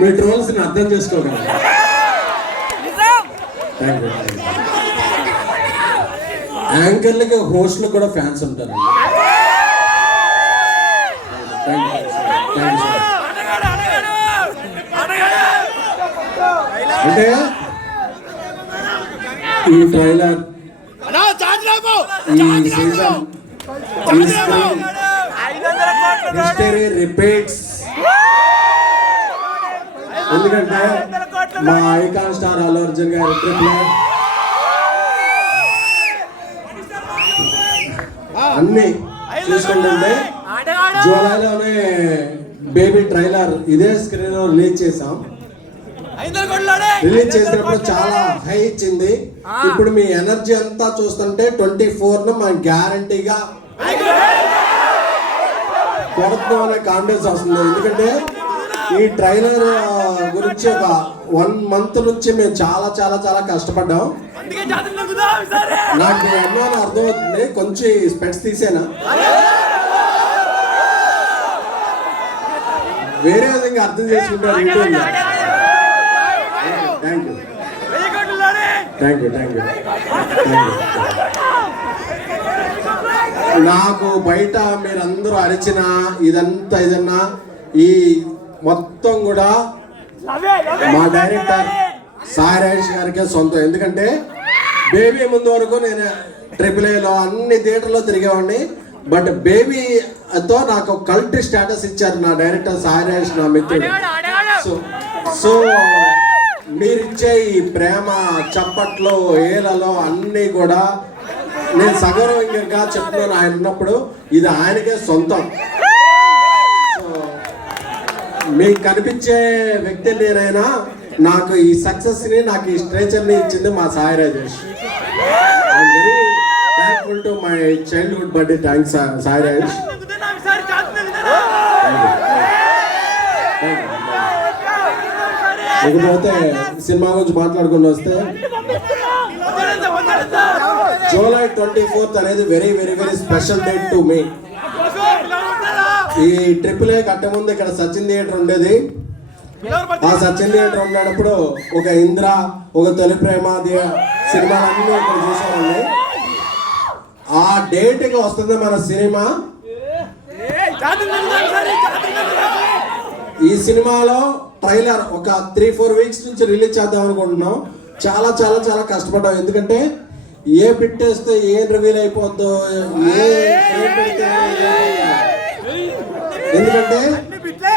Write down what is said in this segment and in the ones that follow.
మీ trolls ని అర్థం చేసుకోగలరు. యాంకర్లకి హోస్ట్లకు కూడా ఫ్యాన్స్ ఉంటారు. అంటే ఈ ట్రైలర్, ఈ సీజన్, ఈ స్క్రీన్ హిస్టరీ రిపీట్స్. ఎందుకంటే మా ఐకాన్ స్టార్ అల్లు అర్జున్ గారి ట్రిపుల్ అన్ని చూసుకుంటుంటే జూలైలోనే బేబీ ట్రైలర్ ఇదే స్క్రీన్ లో రిలీజ్ చేసాం. రిలీజ్ చేసినప్పుడు చాలా హై ఇచ్చింది. ఇప్పుడు మీ ఎనర్జీ అంతా చూస్తుంటే 24 మన గ్యారంటీగా కొడతాం అనే కాన్ఫిడెన్స్ వస్తుంది. ఎందుకంటే ఈ ట్రైలర్ గురించి ఒక 1 month నుంచి మేము చాలా చాలా చాలా కష్టపడ్డాం. నాకు ఎన్నో అర్థమవుతుంది. కొంచెం స్పెట్స్ తీసేనా, వేరే విధంగా అర్థం చేసుకుంటారు. Thank you. నాకు బయట మీరందరూ అరిచిన ఇదన్నా ఈ మొత్తం కూడా మా డైరెక్టర్ సాయి రాజేష్ గారికే సొంతం. ఎందుకంటే బేబీ ముందు వరకు నేను AAAలో అన్ని థియేటర్లో తిరిగేవాడిని. బట్ బేబీతో నాకు కల్ట్ స్టేటస్ ఇచ్చారు నా డైరెక్టర్ సాయి రాజేష్, నా మిత్రుడు. సో మీరిచ్చే ఈ ప్రేమ చప్పట్లో ఏలలో అన్నీ కూడా నేను సగౌరవంగా చెప్తున్నాను. ఆయన ఉన్నప్పుడు ఇది ఆయనకే సొంతం. సో మీకు కనిపించే వ్యక్తి నేనైనా నాకు ఈ సక్సెస్ని, నాకు ఈ స్ట్రేచర్ని ఇచ్చింది మా Sai Rajesh. I'm very thankful to my childhood birthday. Thanks Sai Rajesh. ఇకపోతే సినిమా గురించి మాట్లాడుకుని వస్తే జూలై 24th అనేది very very very special date to me. ఈ AAA కట్టే ముందు ఇక్కడ సచిన్ థియేటర్ ఉండేది. ఆ సచిన్ థియేటర్ ఉన్నప్పుడు ఒక ఇంద్ర, ఒక తొలి ప్రేమ సినిమాలన్నీ ఇక్కడ చూసామండి. ఆ డేట్కి వస్తుంది మన సినిమా. ఈ సినిమాలో ట్రైలర్ ఒక 3-4 weeks నుంచి రిలీజ్ చేద్దాం అనుకుంటున్నాం. చాలా చాలా చాలా కష్టపడ్డాం. ఎందుకంటే ఏ పెట్టేస్తే ఏం రివీల్ అయిపోద్దో, ఎందుకంటే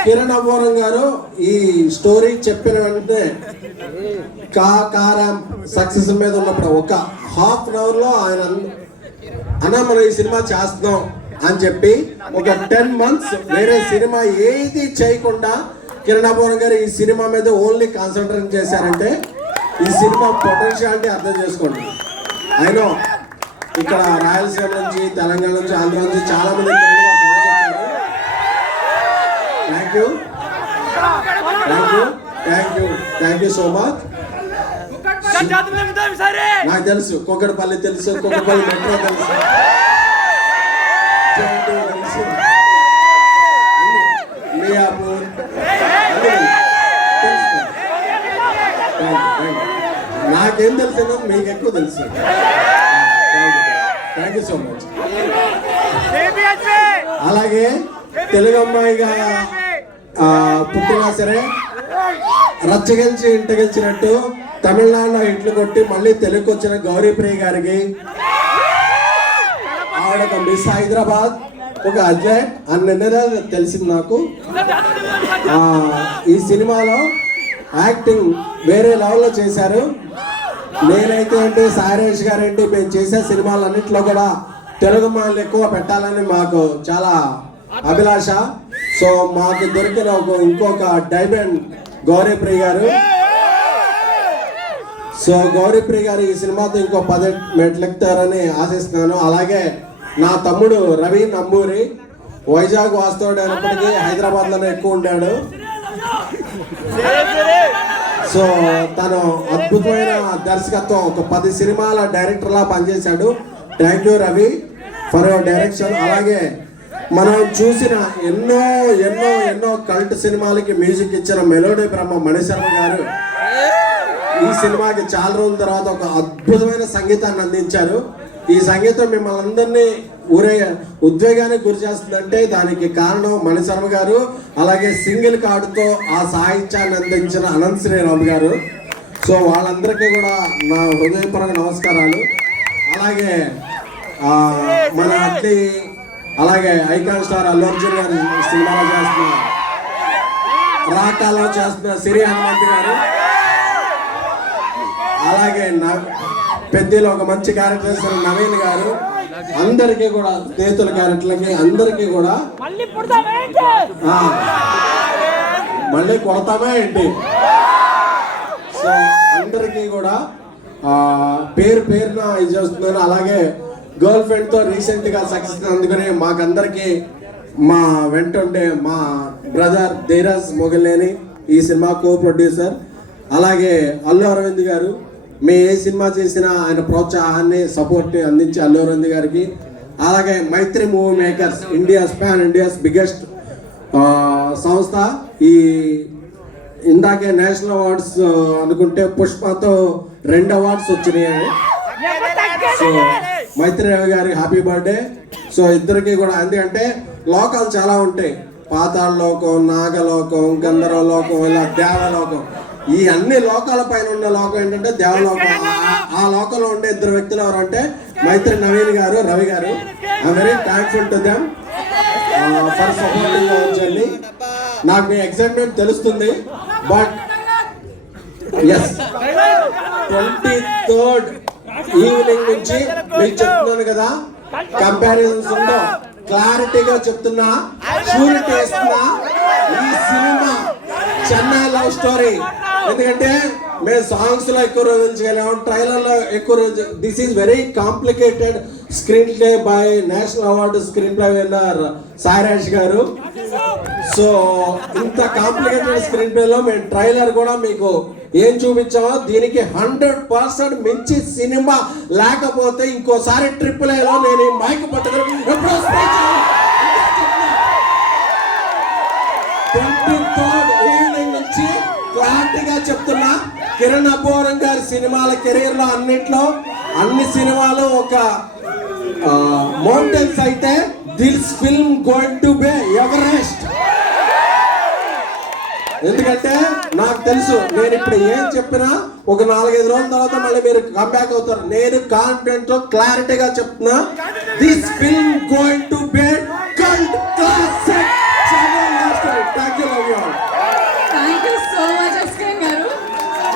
కిరణ్ అబ్బోరం గారు ఈ స్టోరీ చెప్పిన వెంటనే కారం సక్సెస్ మీద ఉన్నప్పుడు ఒక 1/2 hour లో ఆయన అన్న మనం ఈ సినిమా చేస్తున్నాం అని చెప్పి ఒక 10 months వేరే సినిమా ఏది చేయకుండా కిరణ్ అబ్బోరం గారు ఈ సినిమా మీద ఓన్లీ కాన్సన్ట్రేట్ చేశారంటే ఈ సినిమా పొటెన్షియాలిటీ అర్థం చేసుకోండి. అయినో ఇక్కడ రాయలసీమ నుంచి, తెలంగాణ నుంచి, ఆంధ్ర నుంచి చాలా మంది థ్యాంక్ యూ సో మచ్. నాకు తెలుసు కుక్కడపల్లి తెలుసు, కుక్కడపల్లి మెట్రో తెలుసు, మియాపూర్ నాకేం తెలుసు, మీకు ఎక్కువ తెలుసు. Thank you so much. అలాగే తెలుగు అమ్మాయిగా పుట్టినా సరే రచ్చగెలిచి ఇంట గెలిచినట్టు తమిళనాడులో ఇంట్లు కొట్టి మళ్ళీ తెలుగుకి వచ్చిన గౌరీప్రియ గారికి, ఆవిడ ఒక మిస్ హైదరాబాద్, ఒక అజయ్ అన్న తెలిసింది నాకు. ఈ సినిమాలో యాక్టింగ్ వేరే లెవెల్లో చేశారు. నేనైతే ఏంటి, సాయిరేష్ గారు ఏంటి, మేము చేసే సినిమాలన్నింటిలో కూడా తెలుగు మాటలు ఎక్కువ పెట్టాలని మాకు చాలా అభిలాష. సో మాకు దొరికిన ఇంకొక డైమండ్ గౌరీప్రియ గారు. సో గౌరీప్రియ గారు ఈ సినిమాతో ఇంకో 10 మెట్లు ఎక్కుతారని ఆశిస్తున్నాను. అలాగే నా తమ్ముడు రవి నంబూరి వైజాగ్ వాస్తవుడు అయినప్పటికీ హైదరాబాద్లోనే ఎక్కువ ఉండాడు. సో తను అద్భుతమైన దర్శకత్వం, ఒక 10 సినిమాల డైరెక్టర్లా పనిచేశాడు. Thank you Ravi for your direction. అలాగే మనం చూసిన ఎన్నో ఎన్నో ఎన్నో కల్ట్ సినిమాలకి మ్యూజిక్ ఇచ్చిన మెలోడీ బ్రహ్మ మణిశర్మ గారు ఈ సినిమాకి చాలా రోజుల తర్వాత ఒక అద్భుతమైన సంగీతాన్ని అందించారు. ఈ సంగీతం మిమ్మల్ని అందరినీ ఉద్వేగానికి గురి చేస్తుందంటే దానికి కారణం మణిశర్మ గారు, అలాగే సింగిల్ కార్డుతో ఆ సాహిత్యాన్ని అందించిన అనంత్ శ్రీరామ్ గారు. సో వాళ్ళందరికీ కూడా నా హృదయపూర్వక నమస్కారాలు. అలాగే మన అట్లీ అలాగే ఐకాన్ స్టార్ అల్లు అర్జున్ గారు సినిమాలో చేస్తున్న రాకాలో చేస్తున్న సిరి హనుమంత్ గారు, అలాగే పెద్దలో ఒక మంచి క్యారెక్టర్ చేస్తున్న నవీన్ గారు, అందరికీ కూడా స్నేహితుల క్యారెక్టర్లకి అందరికీ కూడా మళ్ళీ కొడతామే ఏంటి. సో అందరికీ కూడా పేరున ఇది చేస్తున్నాను. అలాగే గర్ల్ ఫ్రెండ్తో రీసెంట్గా సక్సెస్ అందుకని మాకందరికీ మా వెంటుండే మా బ్రదర్ ధీరజ్ మొగలేని ఈ సినిమా కో ప్రొడ్యూసర్, అలాగే అల్లు అరవింద్ గారు మేము ఏ సినిమా చేసినా ఆయన ప్రోత్సాహాన్ని సపోర్ట్ అందించి అల్లు అరవింద్ గారికి, అలాగే మైత్రి మూవీ మేకర్స్ ఇండియాస్ బిగ్గెస్ట్ సంస్థ. ఈ ఇందాకే నేషనల్ అవార్డ్స్ అనుకుంటే పుష్పతో 2 అవార్డ్స్ వచ్చినాయి. సో మైత్రి రవి గారికి హ్యాపీ బర్త్డే. సో ఇద్దరికి కూడా ఎందుకంటే లోకాలు చాలా ఉంటాయి, పాతాళ లోకం, నాగలోకం, గంధర్వ లోకం, ఇలా దేవలోకం. ఈ అన్ని లోకాల పైన ఉన్న లోకం ఏంటంటే దేవలోకం. ఆ లోకంలో ఉండే 2 వ్యక్తులు ఎవరంటే మైత్రి నవీన్ గారు, రవి గారు. I'm very thankful to them for supporting వచ్చండి. నాకు మీ ఎక్సైట్మెంట్ తెలుస్తుంది, బట్ ఎస్ 23rd ఈవినింగ్ నుంచి మీకు చెప్తున్నాను కదా, కంపారిజన్స్ ఉండో క్లారిటీగా చెప్తున్నా, షూరిటీ ఇస్తున్నా. ఈ సినిమా చెన్నై లవ్ స్టోరీ. ఎందుకంటే మేము సాంగ్స్ లో ఎక్కువ రోజులు చేయలేము, ట్రైలర్ లో ఎక్కువ రోజు. This is very complicated screen play by national award screen play winner Sairaj గారు. సో ఇంత కాంప్లికేటెడ్ స్క్రీన్ ప్లే లో మేము ట్రైలర్ కూడా మీకు ఏం చూపించామో దీనికి 100% మించి సినిమా లేకపోతే ఇంకోసారి AAA నేను ఈ మైక్ పట్టుకుని 23rd ఈవినింగ్ నుంచి క్లారిటీగా చెప్తున్నా. కిరణ్ అబ్బోరం గారి సినిమాల కెరీర్ లో అన్ని సినిమాలు ఒక మౌంటైన్స్ అయితే this film going to be Everest. ఎందుకంటే నాకు తెలుసు నేను ఇప్పుడు ఏం చెప్పినా ఒక 4-5 రోజుల తర్వాత మళ్ళీ మీరు కంబ్యాక్ అవుతారు. నేను కాన్ఫిడెంట్ తో క్లారిటీగా చెప్తున్నా, this film going to be cult classic. Thank you, love you all. Thank you so much, Askin.